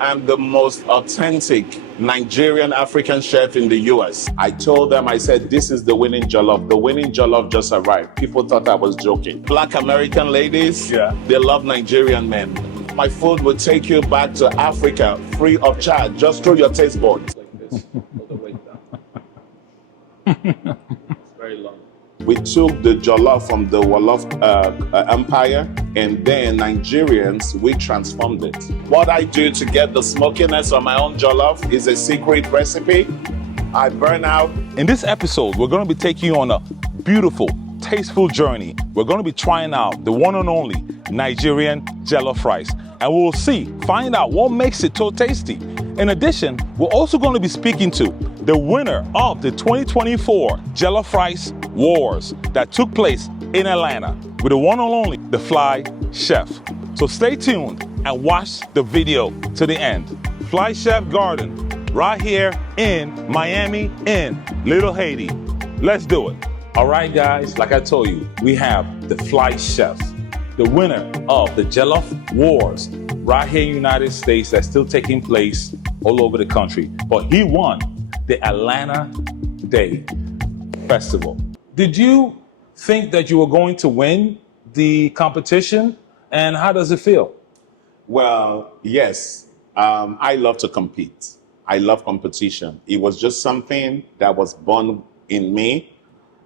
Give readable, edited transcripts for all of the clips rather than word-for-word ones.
I'm the most authentic Nigerian African chef in the US. I told them, I said, this is the winning jollof. The winning jollof just arrived. People thought I was joking. Black American ladies, they love Nigerian men. My food will take you back to Africa free of charge, just through your taste buds. Like this, all the way down. It's very long. We took the jollof from the Wolof Empire, and then Nigerians, we transformed it. What I do to get the smokiness of my own jollof is a secret recipe. I burn out. In this episode, we're going to be taking you on a beautiful, tasteful journey. We're going to be trying out the one and only Nigerian jollof rice, and we'll find out what makes it so tasty. In addition, we're also going to be speaking to the winner of the 2024 Jollof Rice Wars that took place in Atlanta with the one and only, the Fly Chef. So stay tuned and watch the video to the end. Fly Chef Garden, right here in Miami in Little Haiti. Let's do it. All right, guys, like I told you, we have the Fly Chef, the winner of the Jollof Wars right here in the United States that's still taking place all over the country. But he won the Atlanta Day Festival. Did you think that you were going to win the competition? And how does it feel? Well, yes, I love to compete. I love competition. It was just something that was born in me.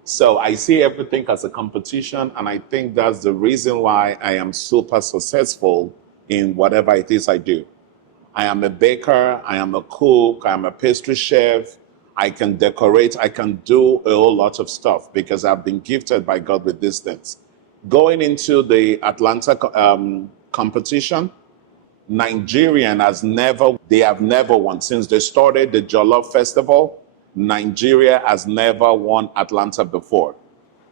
So I see everything as a competition, and I think that's the reason why I am super successful in whatever it is I do. I am a baker, I am a cook, I am a pastry chef, I can decorate, I can do a whole lot of stuff because I've been gifted by God with these things. Going into the Atlanta competition, Nigerian have never won. Since they started the Jollof Festival, Nigeria has never won Atlanta before.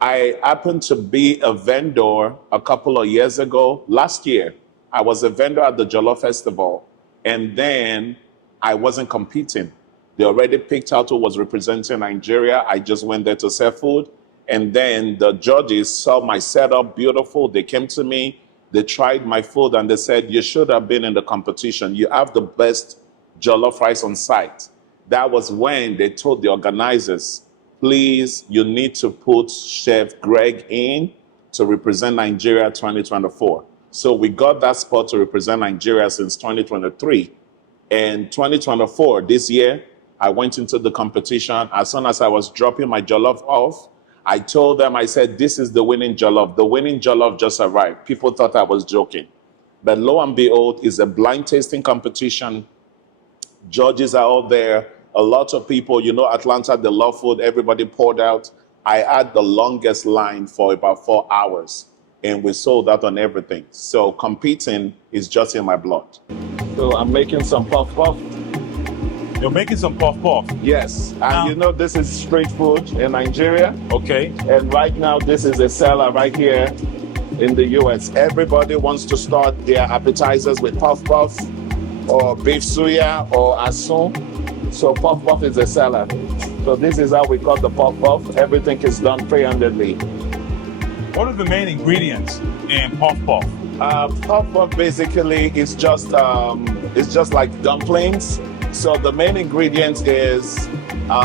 I happened to be a vendor a couple of years ago. Last year, I was a vendor at the Jollof Festival, and then I wasn't competing. They already picked out who was representing Nigeria. I just went there to sell food. And then the judges saw my setup beautiful. They came to me, they tried my food, and they said, you should have been in the competition. You have the best jollof rice on site. That was when they told the organizers, please, you need to put Chef Greg in to represent Nigeria 2024. So we got that spot to represent Nigeria since 2023. And 2024, this year, I went into the competition. As soon as I was dropping my jollof off, I told them, I said, this is the winning jollof. The winning jollof just arrived. People thought I was joking. But lo and behold, it's a blind tasting competition. Judges are out there. A lot of people, you know, Atlanta, they love food. Everybody poured out. I had the longest line for about 4 hours, and we sold out on everything. So competing is just in my blood. So I'm making some puff-puff. You're making some puff-puff? Yes, and you know this is street food in Nigeria. Okay. And right now this is a seller right here in the US. Everybody wants to start their appetizers with puff-puff or beef suya or asun. So puff-puff is a seller. So this is how we cut the puff-puff. Everything is done pre-handedly. What are the main ingredients in puff-puff? Puff-puff basically is just like dumplings. So the main ingredient is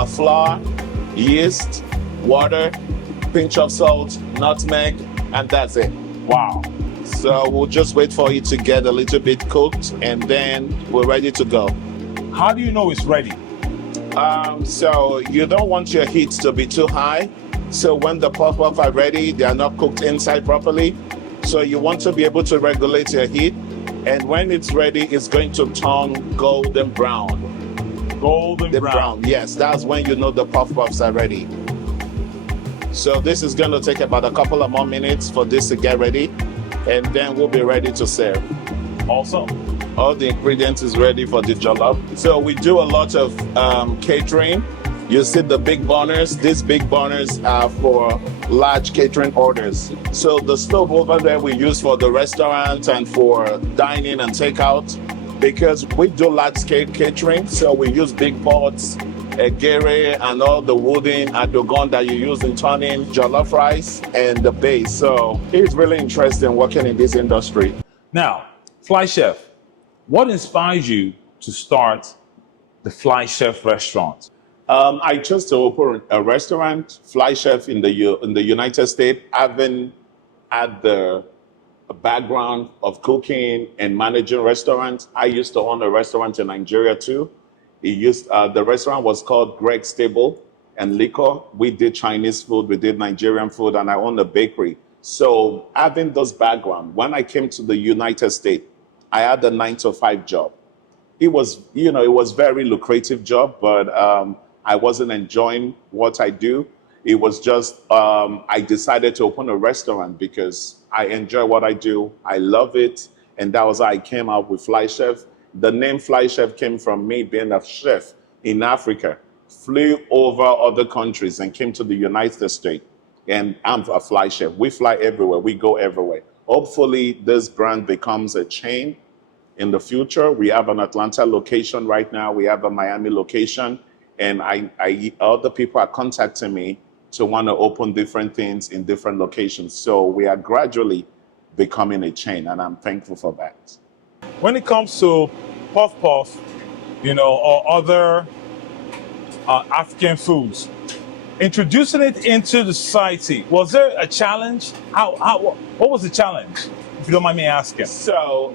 flour, yeast, water, pinch of salt, nutmeg, and that's it. Wow. So we'll just wait for it to get a little bit cooked, and then we're ready to go. How do you know it's ready? So you don't want your heat to be too high. So when the puff-puff are ready, they are not cooked inside properly. So you want to be able to regulate your heat. And when it's ready, it's going to turn golden brown. Golden brown. Yes, that's when you know the puff-puffs are ready. So this is going to take about a couple of more minutes for this to get ready. And then we'll be ready to serve. Awesome. All the ingredients is ready for the jollof. So we do a lot of catering. You see the big burners. These big burners are for large catering orders. So the stove over there we use for the restaurant and for dining and takeout, because we do large scale catering. So we use big pots, egere, and all the wooden adogon that you use in turning jollof rice and the base. So it's really interesting working in this industry. Now, Fly Chef, what inspires you to start the Fly Chef restaurant? I chose to open a restaurant, Fly Chef, in the United States. Having had the background of cooking and managing restaurants, I used to own a restaurant in Nigeria too. The restaurant was called Greg's Table and Liquor. We did Chinese food, we did Nigerian food, and I owned a bakery. So having this background, when I came to the United States, I had a 9-to-5 job. It was, it was very lucrative job, but I wasn't enjoying what I do. It was just, I decided to open a restaurant because I enjoy what I do. I love it. And that was how I came out with Fly Chef. The name Fly Chef came from me being a chef in Africa, flew over other countries and came to the United States. And I'm a Fly Chef. We fly everywhere. We go everywhere. Hopefully this brand becomes a chain in the future. We have an Atlanta location right now. We have a Miami location. And other people are contacting me to want to open different things in different locations. So we are gradually becoming a chain, and I'm thankful for that. When it comes to puff puff, or other African foods, introducing it into the society, was there a challenge? What was the challenge, if you don't mind me asking? So,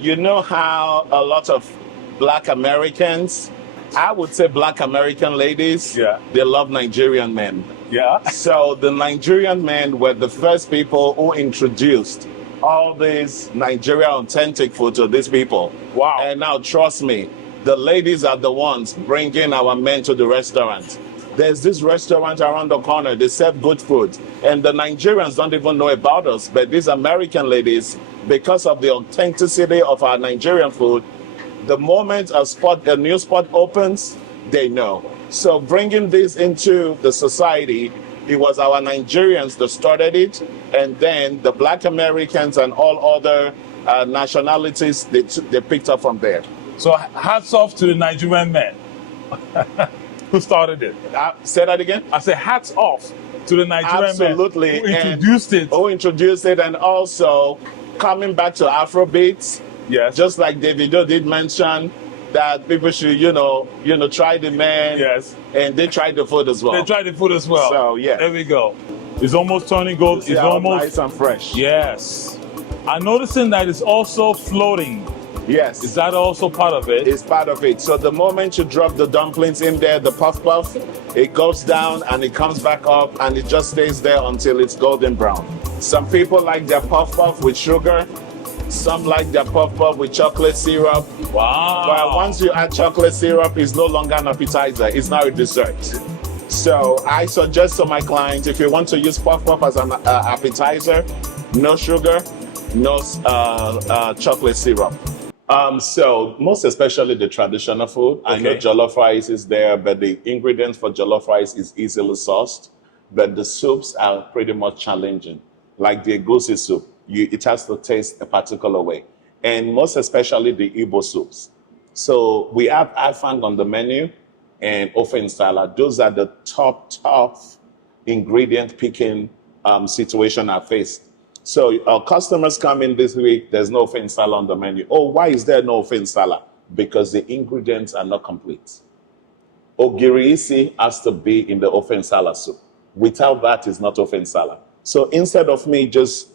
you know how a lot of Black Americans, I would say Black American ladies, they love Nigerian men. Yeah. So the Nigerian men were the first people who introduced all these Nigerian authentic food to these people. Wow. And now trust me, the ladies are the ones bringing our men to the restaurant. There's this restaurant around the corner, they serve good food. And the Nigerians don't even know about us, but these American ladies, because of the authenticity of our Nigerian food, the moment a new spot opens, they know. So bringing this into the society, it was our Nigerians that started it, and then the Black Americans and all other nationalities, they picked up from there. So hats off to the Nigerian men who started it. Say that again? I say hats off to the Nigerian Absolutely. men who introduced it. Who introduced it, and also coming back to Afrobeats. Yes. Just like Davido did mention that people should, try the man. Yes. And they tried the food as well. They tried the food as well. So, yeah. There we go. It's almost turning gold. It's almost nice and fresh. Yes. I'm noticing that it's also floating. Yes. Is that also part of it? It's part of it. So the moment you drop the dumplings in there, the puff puff, it goes down and it comes back up and it just stays there until it's golden brown. Some people like their puff puff with sugar. Some like their puff puff with chocolate syrup. Wow. But once you add chocolate syrup, it's no longer an appetizer. It's now a dessert. So I suggest to my clients, if you want to use puff puff as an appetizer, no sugar, no chocolate syrup. So most especially the traditional food. Okay. I know jollof rice is there, but the ingredients for jollof rice is easily sourced. But the soups are pretty much challenging. Like the egusi soup, it has to taste a particular way. And most especially the Igbo soups. So we have afang on the menu and ofe nsala. Those are the top ingredient picking situation I faced. So our customers come in this week, there's no ofe nsala on the menu. Oh, why is there no ofe nsala? Because the ingredients are not complete. Ogiri isi has to be in the ofe nsala soup. Without that, it's not ofe nsala. So instead of me just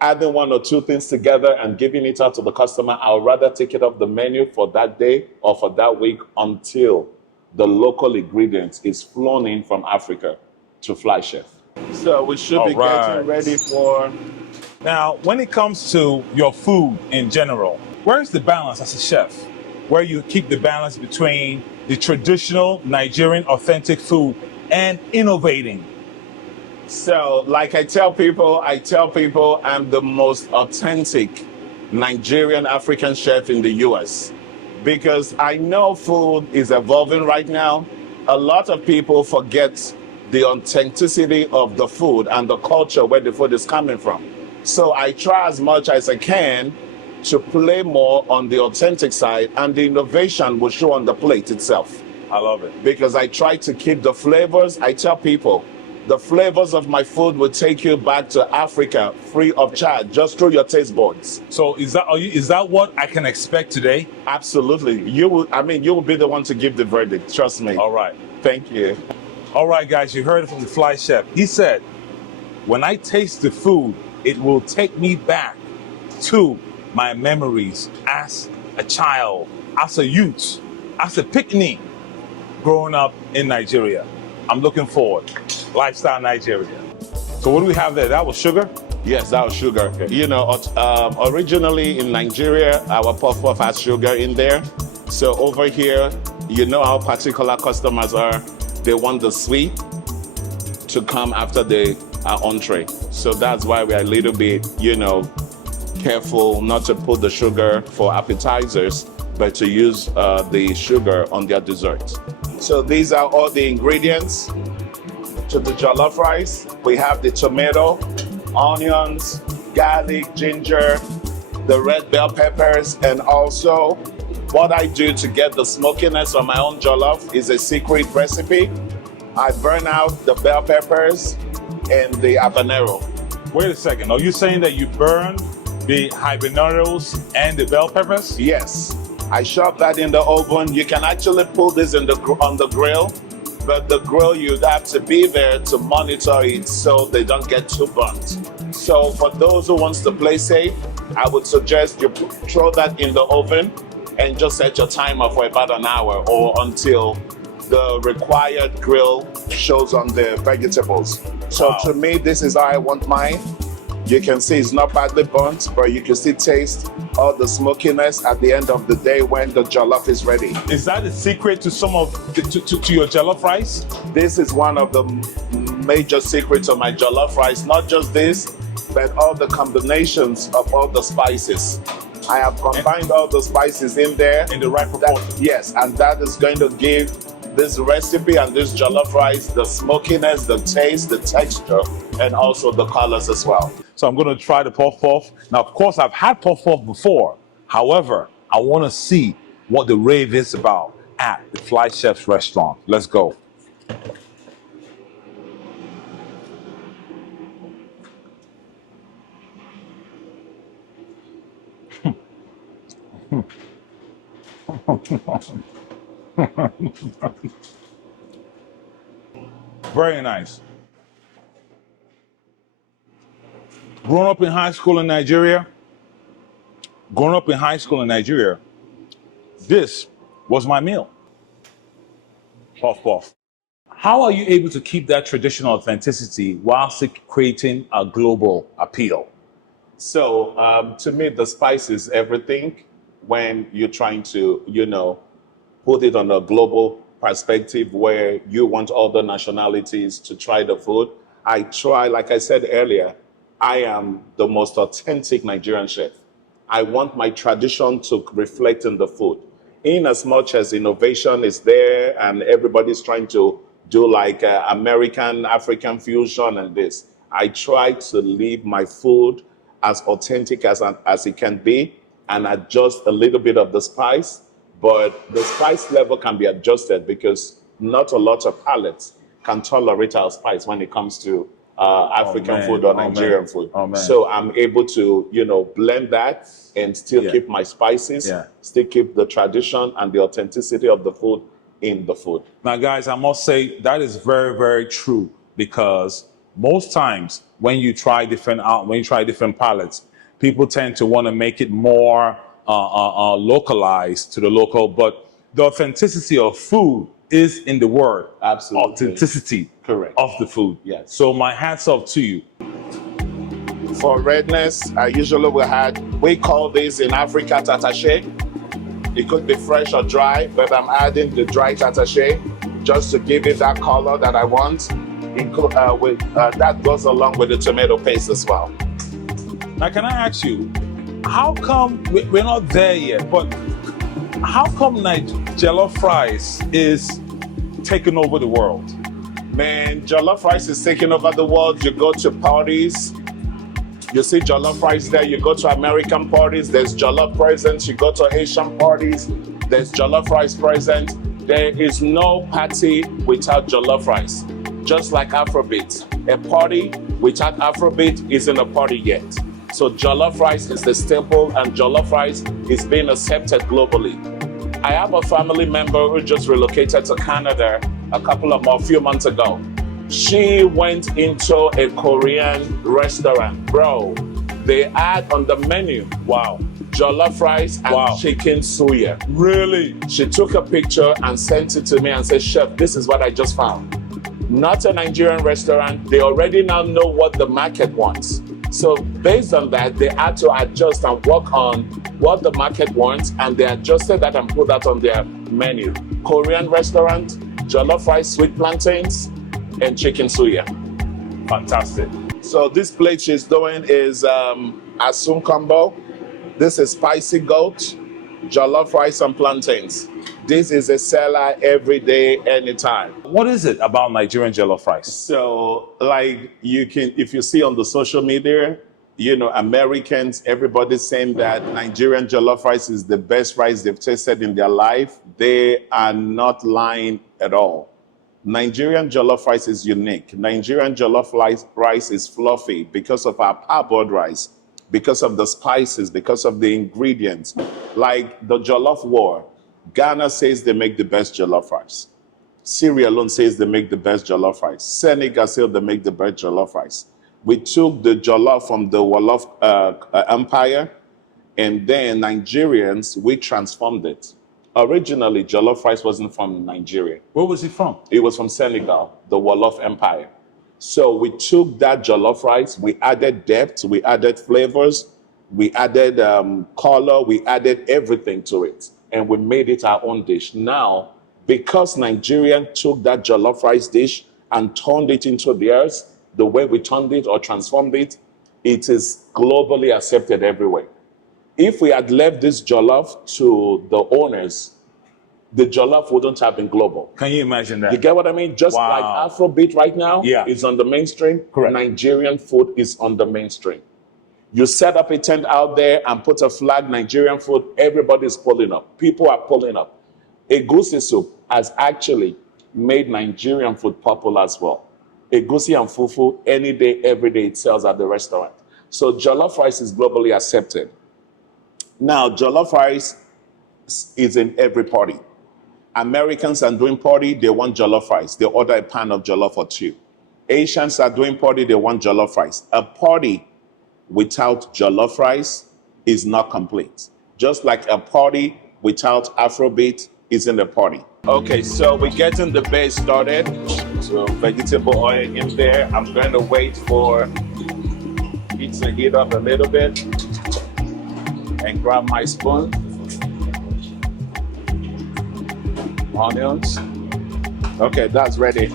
adding one or two things together and giving it out to the customer, I would rather take it off the menu for that day or for that week until the local ingredients is flown in from Africa to Fly Chef. So we should be getting ready for... Now, when it comes to your food in general, where's the balance as a chef? Where you keep the balance between the traditional Nigerian authentic food and innovating? So, like I tell people I'm the most authentic Nigerian African chef in the US. Because I know food is evolving right now. A lot of people forget the authenticity of the food and the culture where the food is coming from. So I try as much as I can to play more on the authentic side, and the innovation will show on the plate itself. I love it. Because I try to keep the flavors. I tell people, The flavors of my food will take you back to Africa free of charge, just through your taste buds. So is that what I can expect today? Absolutely. You will be the one to give the verdict. Trust me. All right. Thank you. All right, guys, you heard it from the fly chef. He said, when I taste the food, it will take me back to my memories as a child, as a youth, as a picnic growing up in Nigeria. I'm looking forward. Lifestyle Nigeria. So what do we have there? That was sugar? Yes, that was sugar. Okay. You know, originally in Nigeria, our puff puff has sugar in there. So over here, you know how particular customers are. They want the sweet to come after the entree. So that's why we are a little bit, careful not to put the sugar for appetizers, but to use the sugar on their dessert. So these are all the ingredients to the jollof rice. We have the tomato, onions, garlic, ginger, the red bell peppers, and also what I do to get the smokiness on my own jollof is a secret recipe. I burn out the bell peppers and the habanero. Wait a second. Are you saying that you burn the habaneros and the bell peppers? Yes. I shove that in the oven. You can actually put this on the grill, but the grill, you'd have to be there to monitor it so they don't get too burnt. So for those who wants to play safe, I would suggest you throw that in the oven and just set your timer for about an hour or until the required grill shows on the vegetables. So Wow. To me, this is how I want mine. You can see it's not badly burnt, but you can still taste all the smokiness at the end of the day when the jollof is ready. Is that the secret to to your jollof rice? This is one of the major secrets of my jollof rice. Not just this, but all the combinations of all the spices. I have combined all the spices in there. In the right proportion. Yes, and that is going to give this recipe and this jollof rice the smokiness, the taste, the texture, and also the colors as well. So I'm going to try the puff puff. Now, of course, I've had puff puff before. However, I want to see what the rave is about at the Fly Chef's restaurant. Let's go. Very nice. Growing up in high school in Nigeria, this was my meal. Puff puff. How are you able to keep that traditional authenticity while still creating a global appeal? So to me, the spice is everything when you're trying to, put it on a global perspective where you want other nationalities to try the food. I try, like I said earlier, I am the most authentic Nigerian chef. I want my tradition to reflect in the food. In as much as innovation is there and everybody's trying to do like American, African fusion and this, I try to leave my food as authentic as it can be and adjust a little bit of the spice, but the spice level can be adjusted because not a lot of palates can tolerate our spice when it comes to African food or Nigerian food. So I'm able to, blend that and still keep my spices, still keep the tradition and the authenticity of the food in the food. Now, guys, I must say that is very, very true because most times when you try different palettes, people tend to want to make it more localized to the local, but the authenticity of food is in the word. Absolutely. Authenticity Correct. of the food. Yes. So my hats off to you. For redness, I usually we call this in Africa tatashe. It could be fresh or dry, but I'm adding the dry tatashe just to give it that color that I want. That goes along with the tomato paste as well. Now, can I ask you, how come we're not there yet, but how come jollof rice is taking over the world? Man, jollof rice is taking over the world. You go to parties, you see jollof rice there. You go to American parties, there's jollof present. You go to Asian parties, there's jollof rice present. There is no party without jollof rice. just like Afrobeat. A party without Afrobeat isn't a party yet. So jollof rice is the staple, and jollof rice is being accepted globally. I have a family member who just relocated to Canada a few months ago. She went into a Korean restaurant. Bro, they had on the menu, wow, jollof rice and chicken suya. Really? She took a picture and sent it to me and said, Chef, this is what I just found. Not a Nigerian restaurant. They already now know what the market wants. So based on that, they had to adjust and work on what the market wants, and they adjusted that and put that on their menu. Korean restaurant, jollof rice, sweet plantains, and chicken suya. Fantastic. So this plate she's doing is asum combo. This is spicy goat, jollof rice and plantains. This is a seller every day, anytime. What is it about Nigerian jollof rice? So, like, you can, if you see on the social media, you know, Americans, everybody's saying that Nigerian jollof rice is the best rice they've tasted in their life. They are not lying at all. Nigerian jollof rice is unique. Nigerian jollof rice is fluffy because of our parboiled rice, because of the spices, because of the ingredients. Like the jollof war, Ghana says they make the best jollof rice. Syria alone says they make the best jollof rice. Senegal says they make the best jollof rice. We took the jollof from the Wolof Empire, and then Nigerians, we transformed it. Originally, jollof rice wasn't from Nigeria. Where was it from? It was from Senegal, the Wolof Empire. So we took that jollof rice, we added depth, we added flavors, we added color, we added everything to it, and we made it our own dish. Now, because Nigerian took that jollof rice dish and turned it into theirs, the way we turned it or transformed it, it is globally accepted everywhere. If we had left this jollof to the owners, the jollof wouldn't have been global. Can you imagine that? You get what I mean? Just like Afrobeat right now is on the mainstream, correct. Nigerian food is on the mainstream. You set up a tent out there and put a flag, Nigerian food, everybody's pulling up. People are pulling up. Egusi soup has actually made Nigerian food popular as well. Egusi and fufu, any day, every day, it sells at the restaurant. So jollof rice is globally accepted. Now, jollof rice is in every party. Americans are doing party, they want jollof rice. They order a pan of jollof or two. Asians are doing party, they want jollof rice. A party without jollof rice is not complete. Just like a party without Afrobeat isn't a party. Okay, so we're getting the base started. So vegetable oil in there. I'm going to wait for it to heat up a little bit and grab my spoon. Onions. Okay, that's ready.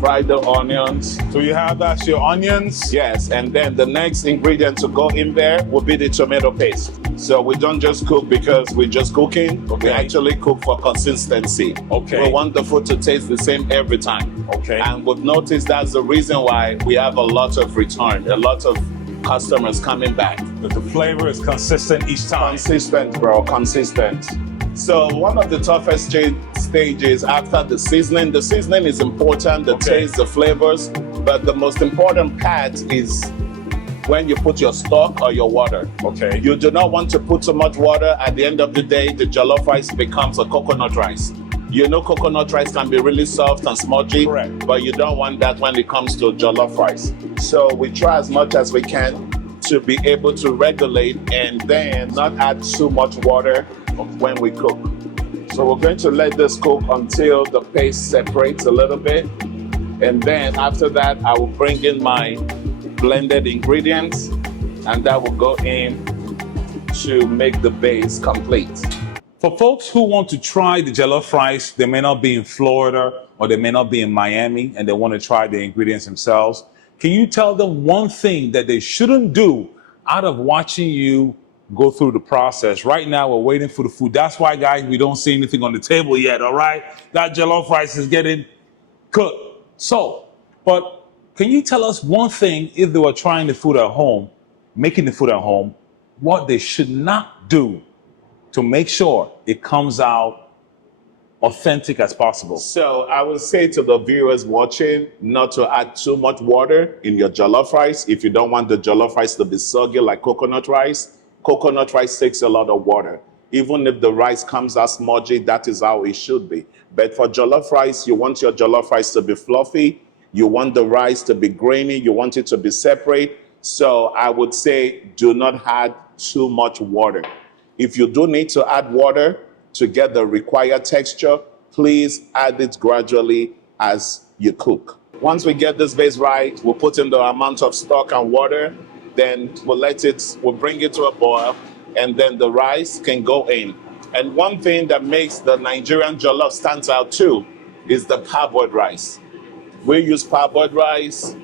Fry the onions. So you have that's your onions? Yes, and then the next ingredient to go in there will be the tomato paste. So we don't just cook because we're just cooking. Okay. We actually cook for consistency. Okay. We want the food to taste the same every time. Okay. And we've noticed that's the reason why we have a lot of return, a lot of customers coming back. But the flavor is consistent each time. Consistent, bro, consistent. So one of the toughest stages after the seasoning is important, the taste, the flavors, but the most important part is when you put your stock or your water. Okay. You do not want to put too much water. At the end of the day, the jollof rice becomes a coconut rice. You know coconut rice can be really soft and smudgy, correct, but you don't want that when it comes to jollof rice. So we try as much as we can to be able to regulate and then not add too much water when we cook. So we're going to let this cook until the paste separates a little bit. And then after that, I will bring in my blended ingredients and that will go in to make the base complete. For folks who want to try the jollof rice, they may not be in Florida or they may not be in Miami and they want to try the ingredients themselves, can you tell them one thing that they shouldn't do out of watching you go through the process? Right now, we're waiting for the food. That's why, guys, we don't see anything on the table yet, all right? That jollof rice is getting cooked. So, but can you tell us one thing, if they were trying the food at home, making the food at home, what they should not do to make sure it comes out authentic as possible? So I would say to the viewers watching not to add too much water in your jollof rice. If you don't want the jollof rice to be soggy like coconut rice takes a lot of water. Even if the rice comes out smudgy, that is how it should be. But for jollof rice, you want your jollof rice to be fluffy. You want the rice to be grainy. You want it to be separate. So I would say do not add too much water. If you do need to add water to get the required texture, please add it gradually as you cook. Once we get this base right, we'll put in the amount of stock and water, then we'll bring it to a boil, and then the rice can go in. And one thing that makes the Nigerian jollof stands out too is the parboiled rice. We use parboiled rice.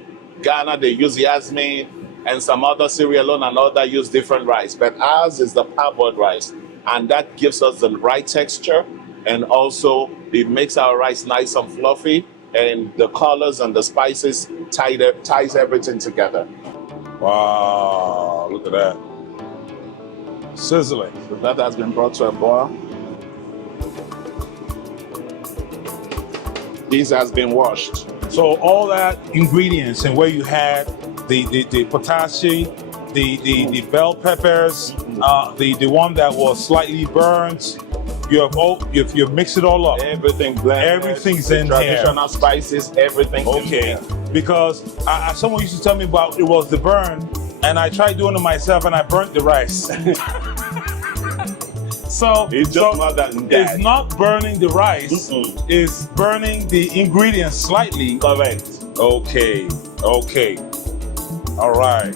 Ghana, they use yasmin, and some other Sierra Leone and other use different rice. But ours is the parboiled rice, and that gives us the right texture, and also it makes our rice nice and fluffy, and the colors and the spices ties everything together. Wow, look at that. Sizzling. So that has been brought to a boil. This has been washed. So all that ingredients and where you had the potassium, the bell peppers, the one that was slightly burnt, you've mixed it all up. Everything blended. Everything's in here. Traditional spices, everything. Okay. Because someone used to tell me about it was the burn, and I tried doing it myself and I burnt the rice. So it's just more than that. It's not burning the rice, it's burning the ingredients slightly. Correct. Okay. All right.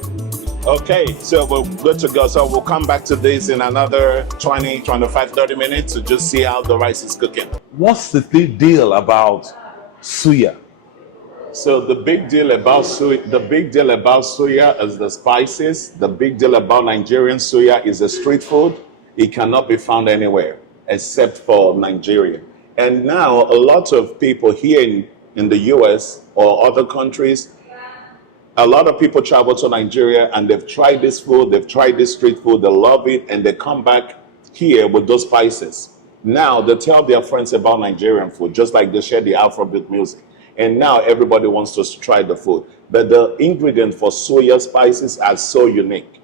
Okay, so we're good to go. So we'll come back to this in another 20, 25, 30 minutes to just see how the rice is cooking. What's the big deal about suya? So the big deal about suya is the spices. The big deal about Nigerian suya is the street food. It cannot be found anywhere except for Nigeria. And now a lot of people here in the US or other countries, a lot of people travel to Nigeria and they've tried this food, they've tried this street food, they love it, and they come back here with those spices. Now they tell their friends about Nigerian food, just like they share the Afrobeat music. And now everybody wants to try the food. But the ingredients for soya spices are so unique.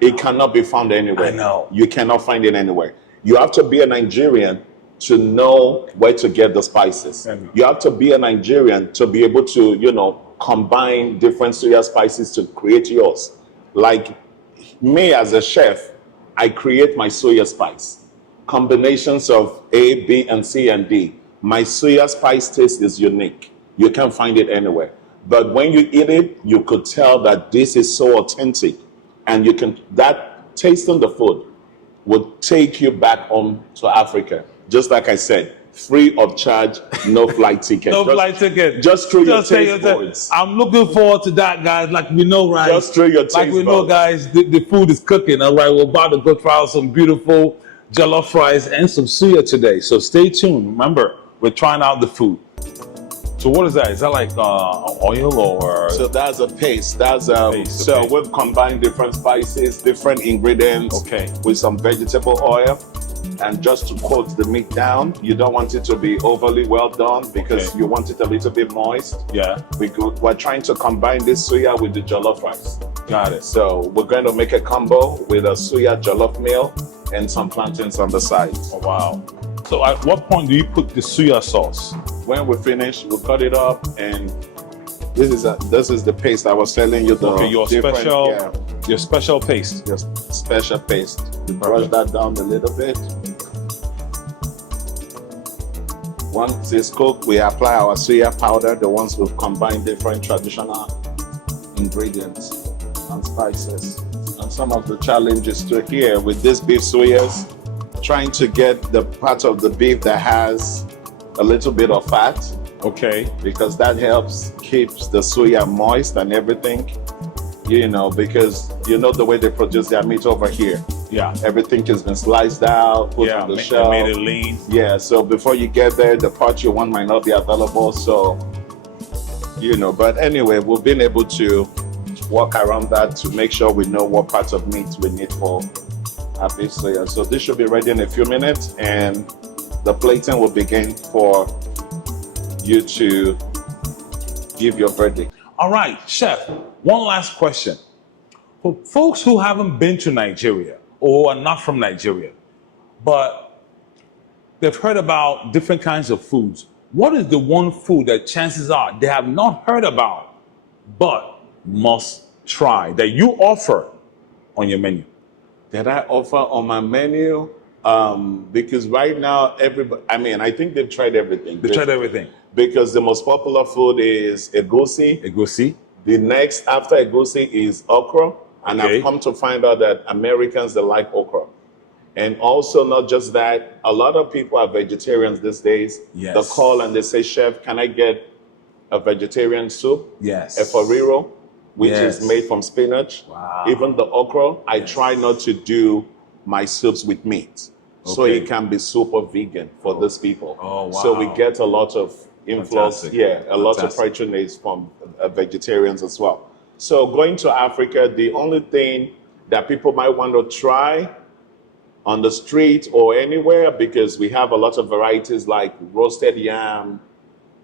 It cannot be found anywhere. I know. You cannot find it anywhere. You have to be a Nigerian to know where to get the spices. You have to be a Nigerian to be able to, combine different soya spices to create yours. Like me as a chef, I create my soya spice. Combinations of A, B, and C, and D. My soya spice taste is unique. You can't find it anywhere. But when you eat it, you could tell that this is so authentic. And that tasting the food would take you back home to Africa. Just like I said, free of charge, no flight ticket. Flight ticket. Just through your taste buds. I'm looking forward to that, guys. Like we know, right? Just through your taste Like we know, buds. guys, the food is cooking. All right, we're about to go try out some beautiful jollof rice and some suya today. So stay tuned. Remember, we're trying out the food. So what is that? Is that like oil or? So that's a paste. That's paste, okay. So we've combined different spices, different ingredients, with some vegetable oil. And just to coat the meat down, you don't want it to be overly well done because you want it a little bit moist. Yeah. We're trying to combine this suya with the jollof rice. Got it. So we're going to make a combo with a suya jollof meal and some plantains on the side. Oh, wow. So at what point do you put the suya sauce? When we finish, we'll cut it up, and this is the paste I was telling you. Your special paste. Your special paste. You brush that down a little bit. Once it's cooked, we apply our suya powder, the ones we've combined different traditional ingredients and spices. And some of the challenges to here with this beef suyas, trying to get the part of the beef that has a little bit of fat. Okay. Because that keeps the suya moist and everything, because the way they produce their meat over here. Yeah. Everything has been sliced out, put on the shelf. Made it lean. Yeah, so before you get there, the part you want might not be available. So, but anyway, we've been able to work around that to make sure we know what parts of meat we need for our beef suya. So this should be ready in a few minutes, and the plating will begin for you to give your verdict. All right, chef, one last question. For folks who haven't been to Nigeria or are not from Nigeria, but they've heard about different kinds of foods, what is the one food that chances are they have not heard about but must try that you offer on your menu? That I offer on my menu? Because right now, everybody, I mean, I think they've tried everything. They tried everything. Because the most popular food is egusi. Egusi. The next after egusi is okra. And Okay. I've come to find out that Americans, they like okra. And also not just that, a lot of people are vegetarians these days. Yes. They call and they say, Chef, can I get a vegetarian soup? Yes. A foriro, which Yes. is made from spinach. Wow. Even the okra, I try not to do my soups with meat. So Okay. it can be super vegan for these people. Oh, wow. So we get a lot of influence, Fantastic. a lot of Fantastic. patronage from vegetarians as well. So going to Africa, the only thing that people might want to try on the street or anywhere, because we have a lot of varieties like roasted yam,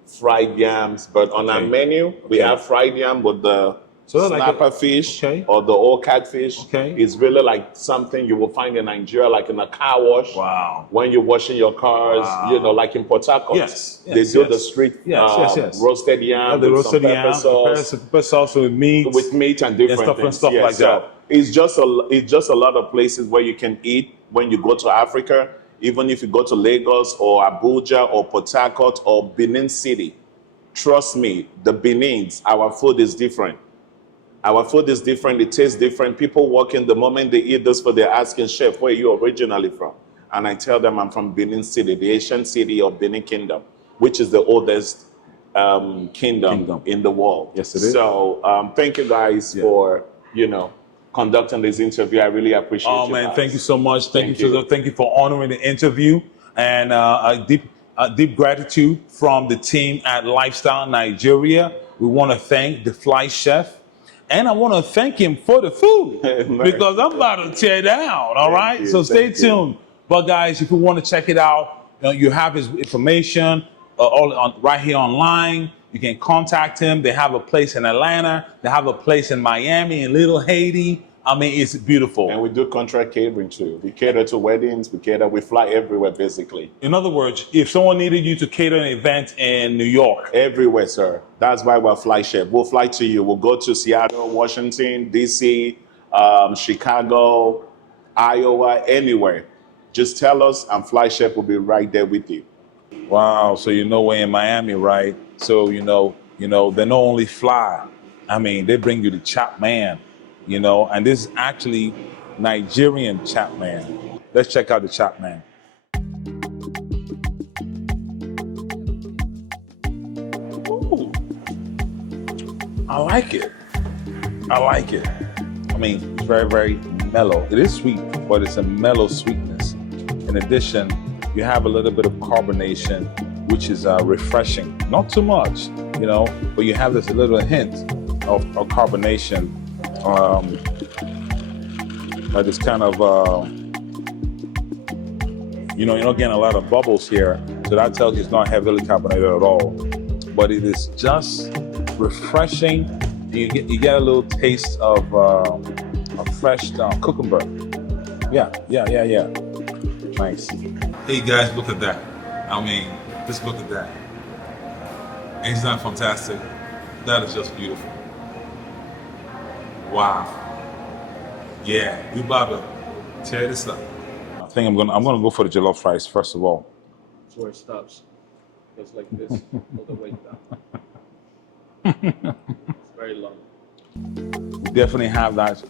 fried yams, but on our Okay. menu, we Okay. have fried yam with the So like snapper a- fish Okay. or the old catfish. Okay. It's really like something you will find in Nigeria, like in a car wash. Wow. When you're washing your cars, Wow. you know, like in Port Harcourt, Yes, they yes, do yes. the street Yes. roasted yam The with roasted some yam, pepper sauce, pepper sauce with meat. with meat and different stuff and things. stuff like so that. It's just a lot of places where you can eat when you go to Africa. Even if you go to Lagos or Abuja or Port Harcourt or Benin City, trust me, the Benins, our food is different. Our food is different. It tastes different. People walk in, the moment they eat this food, they're asking, Chef, where are you originally from? And I tell them I'm from Benin City, the ancient city of Benin Kingdom, which is the oldest kingdom in the world. Yes, it is. So thank you guys for, conducting this interview. I really appreciate Oh you man, guys. thank you so much. Thank Thank you. Thank you for honoring the interview, and a deep gratitude from the team at Lifestyle Nigeria. We want to thank the fly chef, and I want to thank him for the food because I'm about to tear down. All right, you, so stay thank you. tuned. But guys, if you want to check it out, you have his information right here online. You can contact him. They have a place in Atlanta. They have a place in Miami, in Little Haiti. I mean, it's beautiful. And we do contract catering too. We cater to weddings. We fly everywhere basically. In other words, if someone needed you to cater an event in New York, Everywhere, sir. That's why we're fly chef. We'll fly to you. We'll go to Seattle, Washington, DC, Chicago, Iowa, anywhere. Just tell us and fly chef will be right there with you. wow, so we're in Miami, right? So they not only fly, I mean, they bring you the chap man, and this is actually Nigerian chap man. Let's check out the chap man. Ooh. I like it. I mean, it's very, very mellow. It is sweet, but it's a mellow sweetness. In addition, you have a little bit of carbonation, which is refreshing. Not too much, but you have this little hint of carbonation. Like this kind of, you're not getting a lot of bubbles here, so that tells you it's not heavily carbonated at all. But it is just refreshing. You get a little taste of a fresh cucumber. Yeah. Nice. Hey guys, look at that. I mean, just look at that. Ain't that fantastic? That is just beautiful. Wow. Yeah, we about to tear this up. I think I'm gonna go for the jollof rice first of all. That's where it stops. Goes like this, all the way down. It's very long. We definitely have that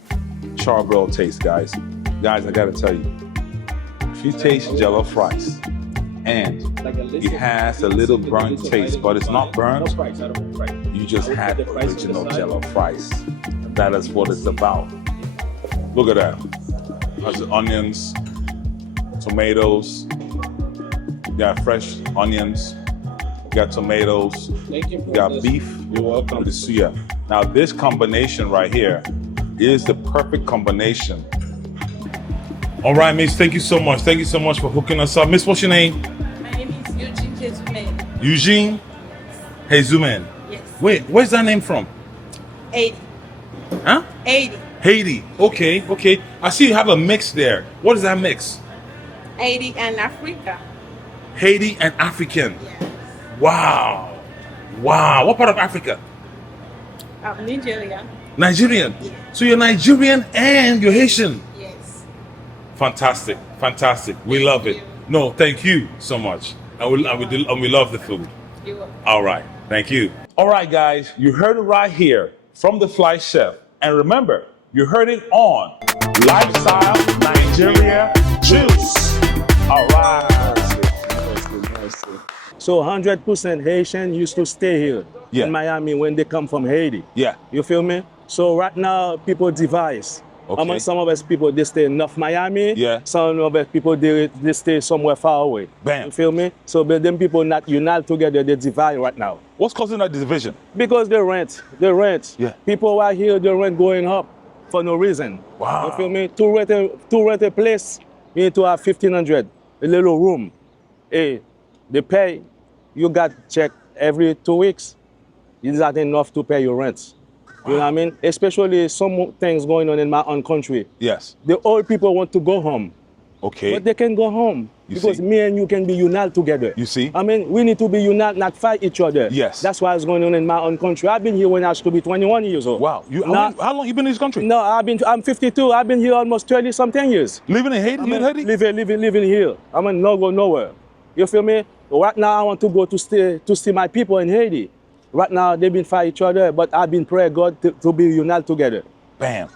charbroil taste, guys. Guys, I gotta tell you, if you taste jollof rice and it has a little burnt taste, but it's not burnt, you just had original jollof rice. That is what it's about. Look at that. That's the onions, tomatoes. You got fresh onions. You got tomatoes. Thank you for You got this. beef. You're welcome. With the suya. Now this combination right here is the perfect combination. All right, Miss. Thank you so much. Thank you so much for hooking us up. Miss, what's your name? My Jesumen. Eugene Jesumen. Yes. Wait, where's that name from? 80. Huh? 80. Haiti. Okay, okay. I see you have a mix there. What is that mix? 80 and Africa. Haiti and African. Yes. Wow. Wow. What part of Africa? Nigeria. Nigerian. Yeah. So you're Nigerian and you're Haitian. Yes. Fantastic. Fantastic. We love it. No, thank you so much. And we love the food. You're welcome. All right. Thank you. All right, guys. You heard it right here from the Fly Chef. And remember, you heard it on Lifestyle Nigeria Juice. All right. So 100% Haitian used to stay here Yeah. in Miami when they come from Haiti. Yeah. You feel me? So right now, people devise. Okay. Some of us people, they stay in North Miami. Yeah. Some of us people, they stay somewhere far away. Bam. You feel me? So but them people not unite together, they divide right now. What's causing that division? Because they rent. Yeah. People are here, the rent going up for no reason. Wow. You feel me? To rent a place, you need to have 1,500, a little room. Hey, they pay, you got check every 2 weeks. It's not enough to pay your rent. You know what I mean? Especially some things going on in my own country. Yes. The old people want to go home, Okay. but they can go home You because see? me and you can be united together. You see? I mean, we need to be united, not fight each other. Yes. That's what's going on in my own country. I've been here when I was to be 21 years old. Wow. How long you been in this country? No, I'm 52. I've been here almost 30-something years. Living in Haiti? You in Haiti? Living here. I mean, no go nowhere. You feel me? Right now, I want to go to see my people in Haiti. Right now, they've been fighting each other, but I've been praying God to be united together. Bam.